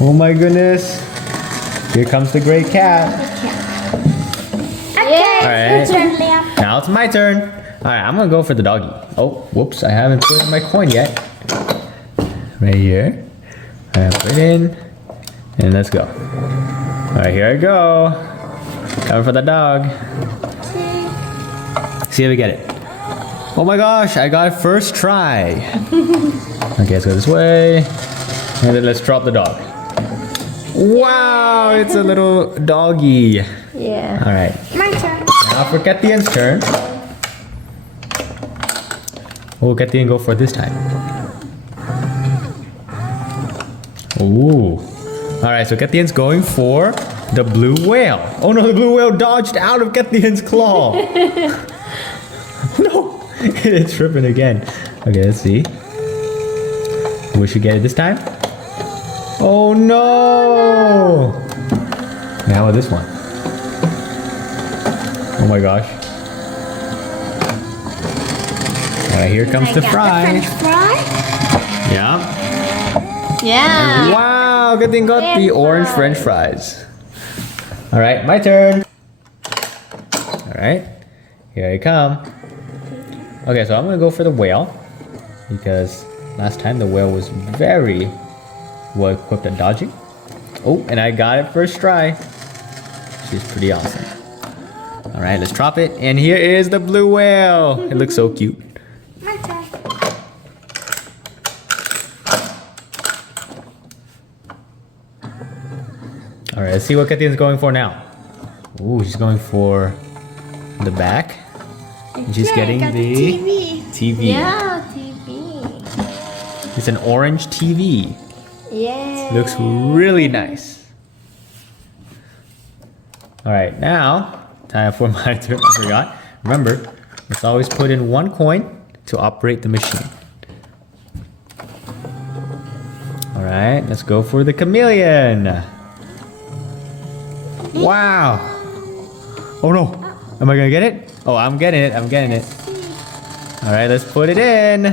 Oh my goodness. Here comes the gray cat. Okay, Alright. your turn, Liam. Now it's my turn. Alright, I'm gonna go for the doggy. Oh, whoops, I haven't put in my coin yet. Right here. I put it in. And let's go. Alright, here I go. Coming for the dog. See if we get it. Oh my gosh, I got it first try. Okay, let's go this way. And then let's drop the dog. Wow, it's a little doggy. Yeah. Alright, My turn. now for Catthien's turn. What will Cattien go for this time? Ooh. Alright, so Cathien's going for the blue whale. Oh no, the blue whale dodged out of Cathien's claw. No, it's tripping again. Okay, let's see. We should get it this time. Oh no! Now how about this one? Oh my gosh. Alright, here comes the fry. French fry? Yeah. Yeah. Wow, good thing got the orange French fries. Alright, my turn. Alright, here I come. Okay, so I'm gonna go for the whale because last time the whale was very well equipped at dodging. Oh, and I got it first try. She's pretty awesome. Alright, let's drop it. And here is the blue whale. It looks so cute. My turn. Alright, let's see what Cathien's going for now. Ooh, she's going for the back. And she's getting got the TV. Yeah, TV. It's an orange TV. Yeah. Looks really nice. Alright, now, time for my turn. I forgot. Remember, let's always put in one coin to operate the machine. Alright, let's go for the chameleon. Wow. Oh no. Am I gonna get it? Oh, I'm getting it. I'm getting it. Alright, let's put it in.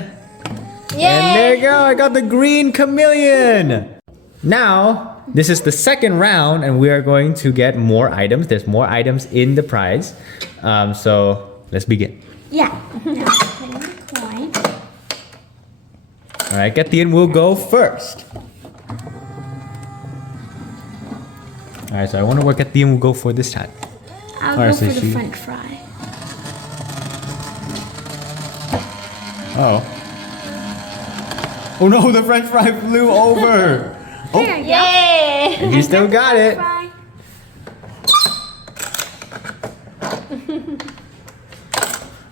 Yay. And there you go. I got the green chameleon. Now, this is the second round and we are going to get more items. There's more items in the prize. So, let's begin. Yeah. Now, put in the coin. Alright, Cattien will go first. Alright, so I wonder what Cattien will go for this time. I'll Alright, go so for she- the French fry. Oh. Oh no, the French fry flew over. Oh, There you go. Yay! and you still got it. Fry.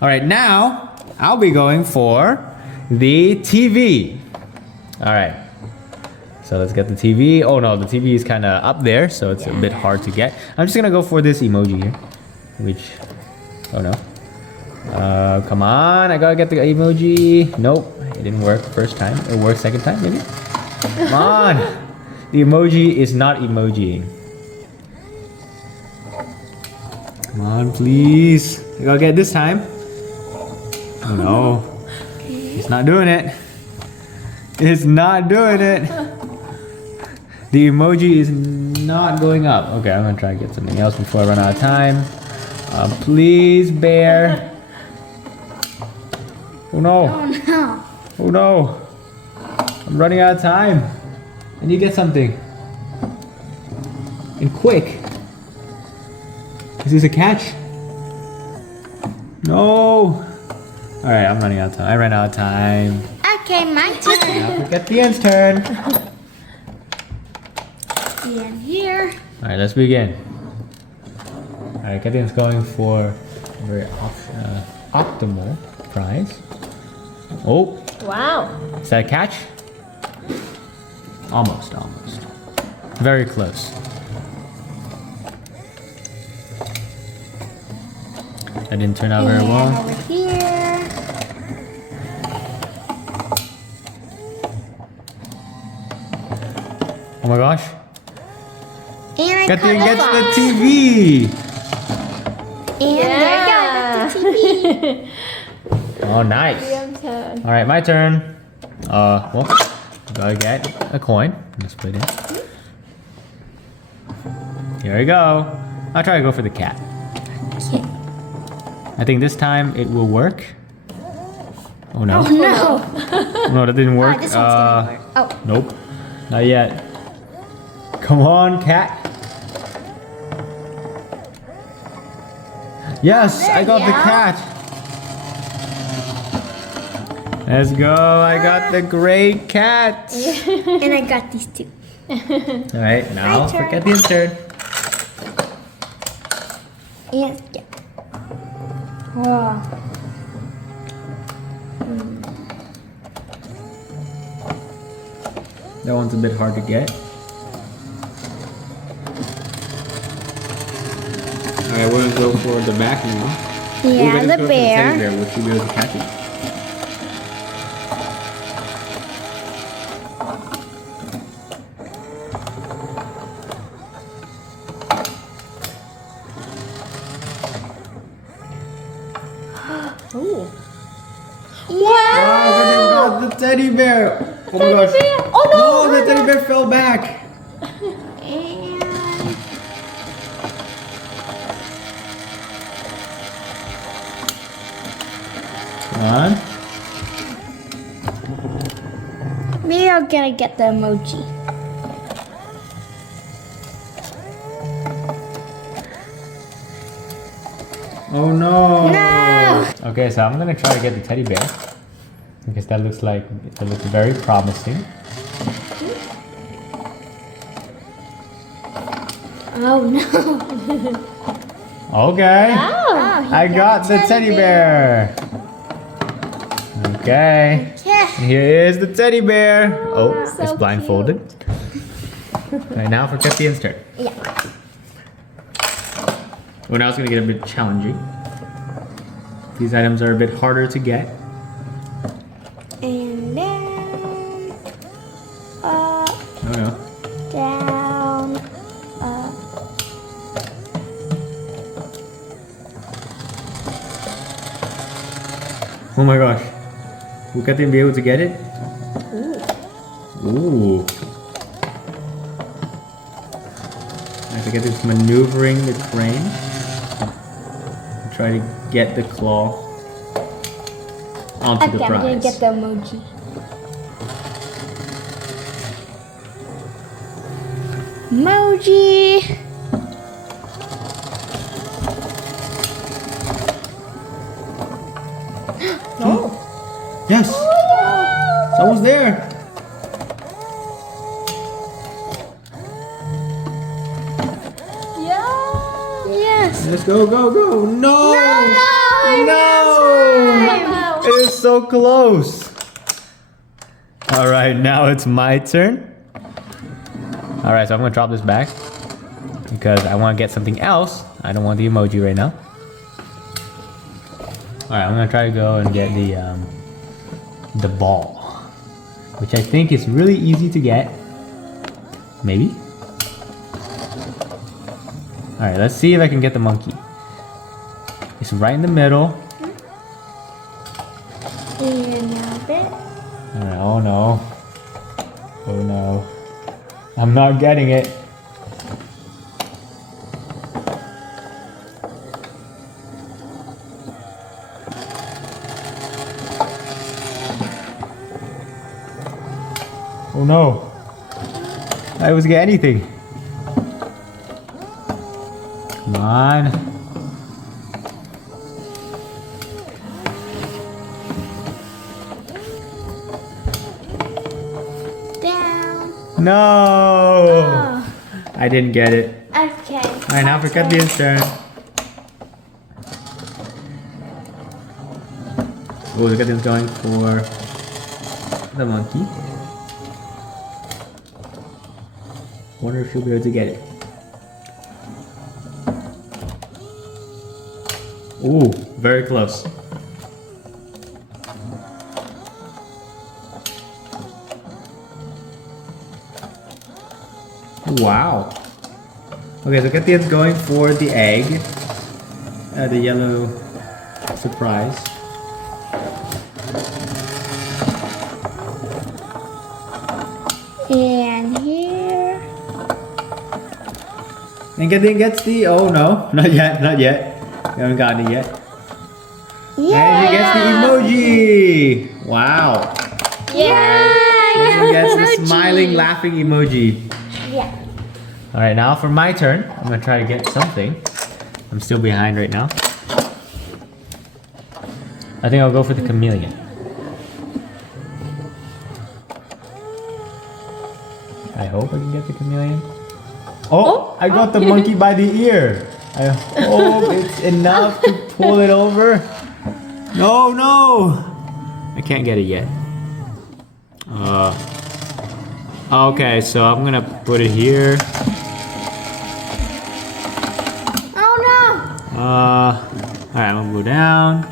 Alright, now I'll be going for the TV. Alright. So let's get the TV. Oh no, the TV is kind of up there, so it's a bit hard to get. I'm just gonna go for this emoji here. Which, oh no. Come on, I gotta get the emoji. Nope, it didn't work first time. It worked second time, maybe? Come on! The emoji is not emojiing. Come on, please. I gotta get it this time. Oh no. It's not doing it. It's not doing it. The emoji is not going up. Okay, I'm gonna try to get something else before I run out of time. Please, bear. Oh no. Oh no. Oh no. I'm running out of time. I need to get something. And quick. Is this a catch? No. Alright, I'm running out of time. I ran out of time. Okay, my turn. Now we get the end's turn. The end here. Alright, let's begin. Alright, Catthien's going for a very optimal prize. Oh, Wow. is that a catch? Almost, almost. Very close. That didn't turn out very And well. over here. Oh my gosh. And I Cattien cut gets it the off. TV! And there you go, I got the TV. Oh, nice. Alright, my turn. Well, gotta get a coin. Let's put it in. Here we go. I'll try to go for the cat. Okay. I think this time it will work. Oh no. Oh no. No, that didn't work. This one's gonna work. Oh. Nope. Not yet. Come on, cat. Yes, I got the cat. Let's go. I got the great cat. And I got these two. All right, now My turn. forget the insert. And yeah. Wow. That one's a bit hard to get. Alright, we're gonna go for the back now. Yeah, the Teddy bear. bear. What should we do with the catty? Ooh. Wow, Wow. we got the teddy bear! Oh my gosh. bear. Oh no! No, the teddy bear fell back! And Come on. maybe I'm gonna get the emoji. Oh no! No! Okay, so I'm gonna try to get the teddy bear. Because that looks very promising. Oh no. Okay. Oh, he I got the teddy bear. Okay. Yeah. Here is the teddy bear. Oh, So it's blindfolded. Right now forget the insert. Yeah. Well, now it's gonna get a bit challenging. These items are a bit harder to get. And then up, Oh no. down, up. Oh my gosh. Will Cattien be able to get it? Ooh. I have to get this maneuvering the crane. Try to get the claw onto the Okay, I'm gonna prize. get the emoji. Emoji. Oh. Yes. It's almost there. Yes. Let's go, go, go. No. No. No. It is so close. All right, now it's my turn. All right, so I'm gonna drop this back because I want to get something else. I don't want the emoji right now. All right, I'm gonna try to go and get the ball, which I think is really easy to get. Maybe. All right, let's see if I can get the monkey. It's right in the middle. And now this. All right, oh no. Oh no. I'm not getting it. Oh no. I was get anything. Come on. Down. No. Oh. I didn't get it. Okay. Alright, now forget the insert. Oh, look at them going for the monkey. Wonder if she'll be able to get it. Ooh, very close. Wow. Okay, so Cattien's going for the egg. The yellow surprise. And here. And Cattien gets the, oh no, not yet, not yet. We haven't gotten it yet. And she gets the emoji. Wow. Yeah. She gets the smiling, laughing emoji. Yeah. All right, now for my turn. I'm gonna try to get something. I'm still behind right now. I think I'll go for the chameleon. I hope I can get the chameleon. Oh, I got the monkey by the ear. I hope it's enough to pull it over. No, no. I can't get it yet. Okay, so I'm gonna put it here. Oh no. Alright, I'm gonna go down.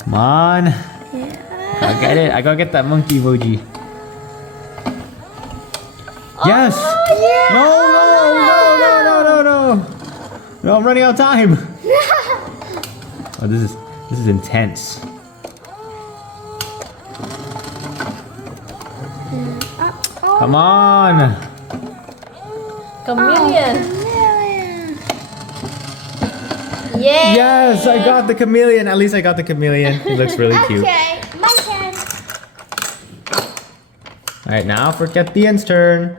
Come on. Gotta get it. I gotta get that monkey emoji. Yes! Yeah. No, no. No, I'm running out of time. Oh, this is intense. Come on. Chameleon. Yeah. Yes, I got the chameleon. At least I got the chameleon. He looks really cute. Okay, my turn. Alright, now for Cattien's turn.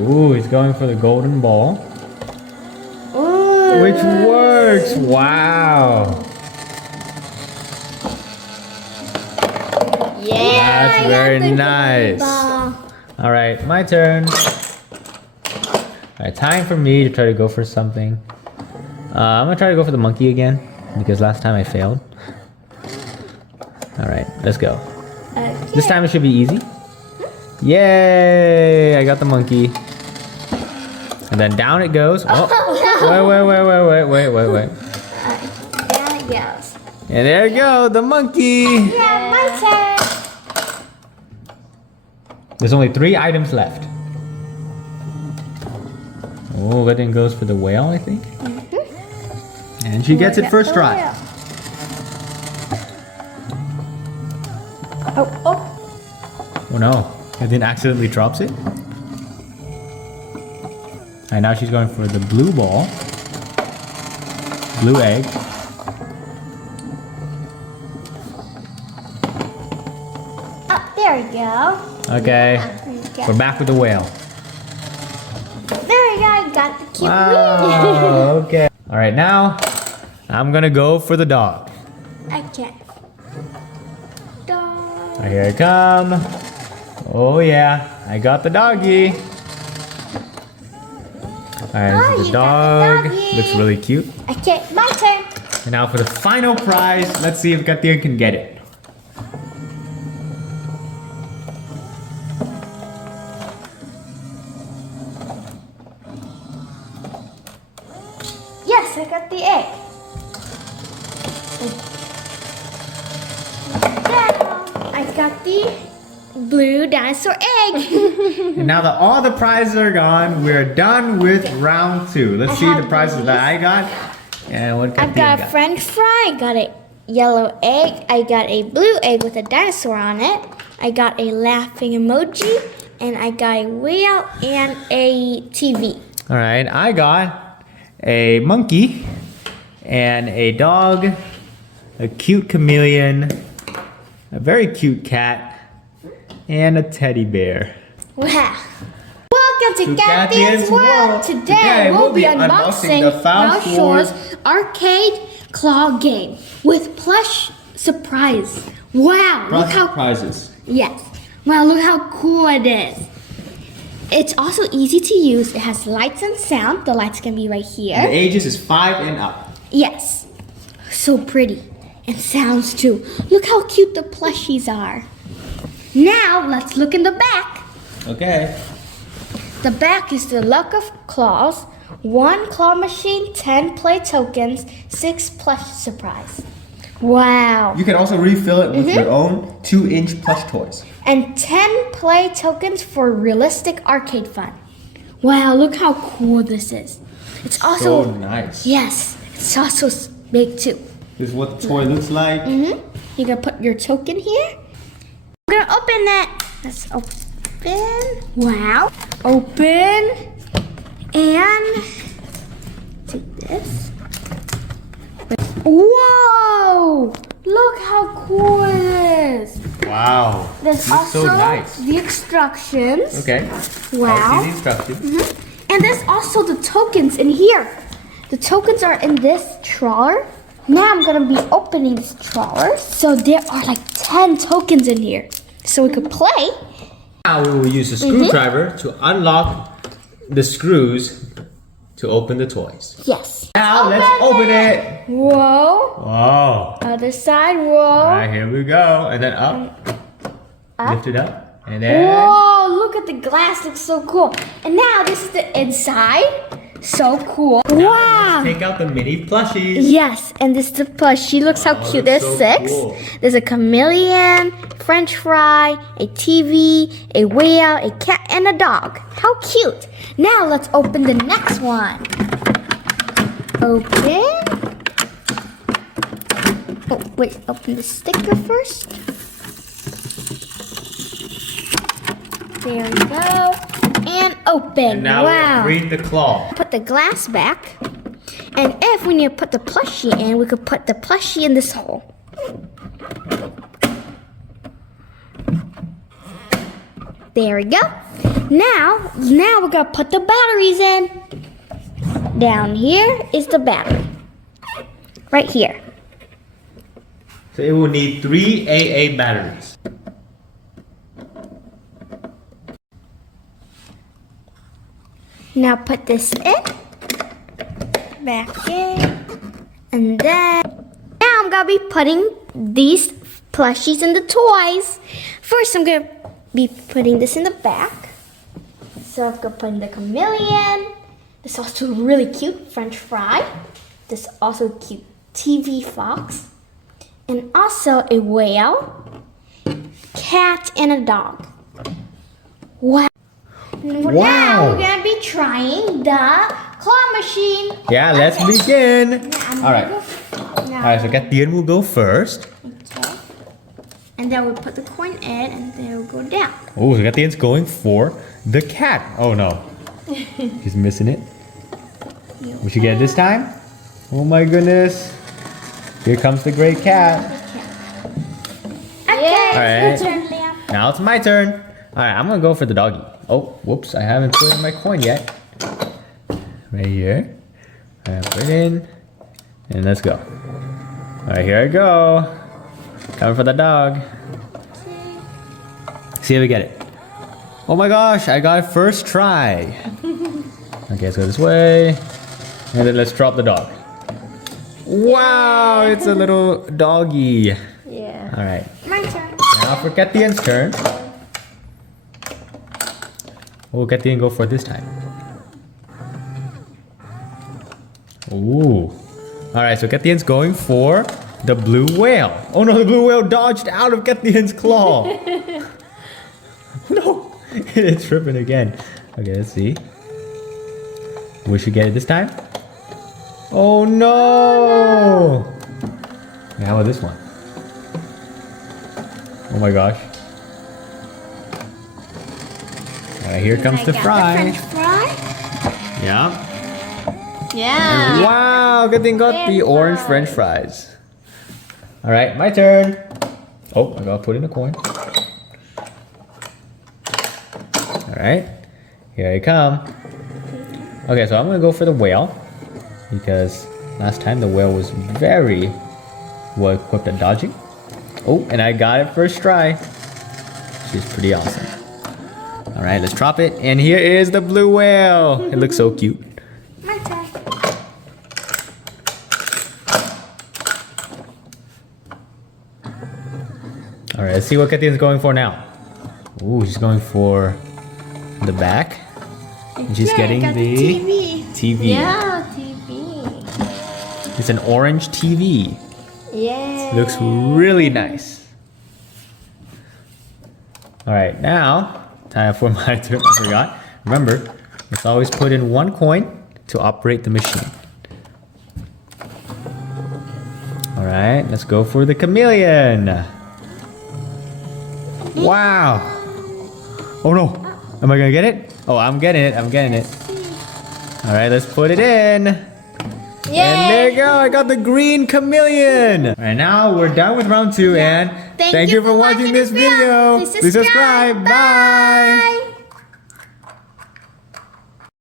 Ooh, he's going for the golden ball. Ooh. Which works. Wow. Yeah. That's very nice. Alright, my turn. Alright, time for me to try to go for something. I'm gonna try to go for the monkey again because last time I failed. Alright, let's go. Okay. This time it should be easy. Yay! I got the monkey. And then down it goes. Oh, wait. There it goes. And there you go, the monkey. Yeah, my turn. There's only 3 items left. Oh, Cattien goes for the whale, I think. And she gets it first try. Oh. Oh no, Cattien accidentally drops it. Alright, now she's going for the blue ball. Blue egg. Oh, there we go. Okay, we're back with the whale. There we go. I got the cute wing. Wow, okay. Alright, now I'm gonna go for the dog. Okay. Dog. Here I come. Oh yeah, I got the doggy. Alright, Oh, this is you the got dog. the doggy. Looks really cute. Okay, my turn. And now for the final prize, let's see if Cattien can get it. Yes, I got the egg. Now I got the blue dinosaur egg. And now that all the prizes are gone, we're done with round 2. Let's see the have prizes these. that I got and what I've Cattien got a got. French fry. I got a yellow egg. I got a blue egg with a dinosaur on it. I got a laughing emoji, and I got a whale and a TV. Alright, I got a monkey and a dog, a cute chameleon, a very cute cat, and a teddy bear. Wow. Welcome to Cattien's Cattien's World. World. Today we'll be unboxing the FAO FAO SCHWARZ arcade claw game with plush surprise. Wow, look how prizes. yes. Wow, look how cool it is. It's also easy to use. It has lights and sound. The lights can be right The here. ages is 5 and up. Yes. So pretty. And sounds too. Look how cute the plushies are. Now let's look in the back. Okay. The back is the luck of claws, 1 claw machine, 10 play tokens, 6 plush surprise. Wow. You can also refill it with your own 2-inch plush toys. And 10 play tokens for realistic arcade fun. Wow, look how cool this is. It's also So nice. yes, it's also big too. This is what the toy looks like. You can put your token here. I'm gonna open that. Let's open. Wow. Open. And take this. Whoa! Look how cool it is. Wow. There's looks also so nice. the instructions. Okay. Wow. I see the instructions. And there's also the tokens in here. The tokens are in this trawler. Now I'm gonna be opening this trawler. So there are like 10 tokens in here. So we could play. Now we will use a screwdriver to unlock the screws to open the toys. Yes. Now let's open it. Whoa. Whoa. Other side, whoa. Alright, here we go. And then up. Lift it up. And then. Whoa, look at the glass, looks so cool. And now this is the inside. So cool. Wow. Take out the mini plushies. Yes, and this is the plushie. Looks how cute. There's so 6. cool. There's a chameleon, French fry, a TV, a whale, a cat, and a dog. How cute. Now let's open the next one. Open. Oh, wait, open the sticker first. There we go. And open. And now wow. we read the claw. Put the glass back. And if we need to put the plushie in, we could put the plushie in this hole. There we go. Now we're gonna put the batteries in. Down here is the battery. Right here. So it will need 3 AA batteries. Now put this in. Back in. And then now I'm gonna be putting these plushies in the toys. First I'm gonna be putting this in the back. So I'm gonna put in the chameleon. This is also really cute French fry. This is also cute TV fox. And also a whale, cat, and a dog. Wow. Now Wow. we're gonna be trying the claw machine. Yeah, let's begin. Alright. Now, Alright, so Cattien will go first. okay. And then we'll put the coin in and then we'll go down. Oh, so Cattien's going for the cat. Oh no. He's missing it. We should get it this time. Oh my goodness. Here comes the great cat. Okay, Alright. it's your turn, Liam. Now it's my turn. Alright, I'm gonna go for the doggy. Oh, whoops, I haven't put in my coin yet. Right here. Alright, put it in. And let's go. Alright, here I go. Coming for the dog. See if we get it. Oh my gosh, I got it first try. Okay, let's go this way. And then let's drop the dog. Wow, it's a little doggy. Yeah. Alright, My turn. now for Cattien's turn. What will Cattien go for this time? Ooh. Alright, so Cattien's going for the blue whale. Oh no, the blue whale dodged out of Cattien's claw. No, it's tripping again. Okay, let's see. We should get it this time. Oh no! Yeah, how about this one? Oh my gosh. Alright, here comes the fry. French fry. Yeah. Yeah. Wow, Cattien got the orange French fries. Alright, my turn. Oh, I gotta put in a coin. Alright, here I come. Okay, so I'm gonna go for the whale because last time the whale was very well equipped at dodging. Oh, and I got it first try. She's pretty awesome. Alright, let's drop it. And here is the blue whale. It looks so cute. My turn. Alright, let's see what Cattien's going for now. Ooh, she's going for the back. And she's getting got the TV. TV. Yeah, TV. It's an orange TV. Yeah. Looks really nice. Alright, now, time for my turn. I forgot. Remember, let's always put in one coin to operate the machine. Alright, let's go for the chameleon. Wow. Oh no. Am I gonna get it? Oh, I'm getting it. I'm getting it. All right, let's put it in. And there you go. I got the green chameleon. All right, now we're done with round 2. And thank you for watching this video. Please subscribe. Bye.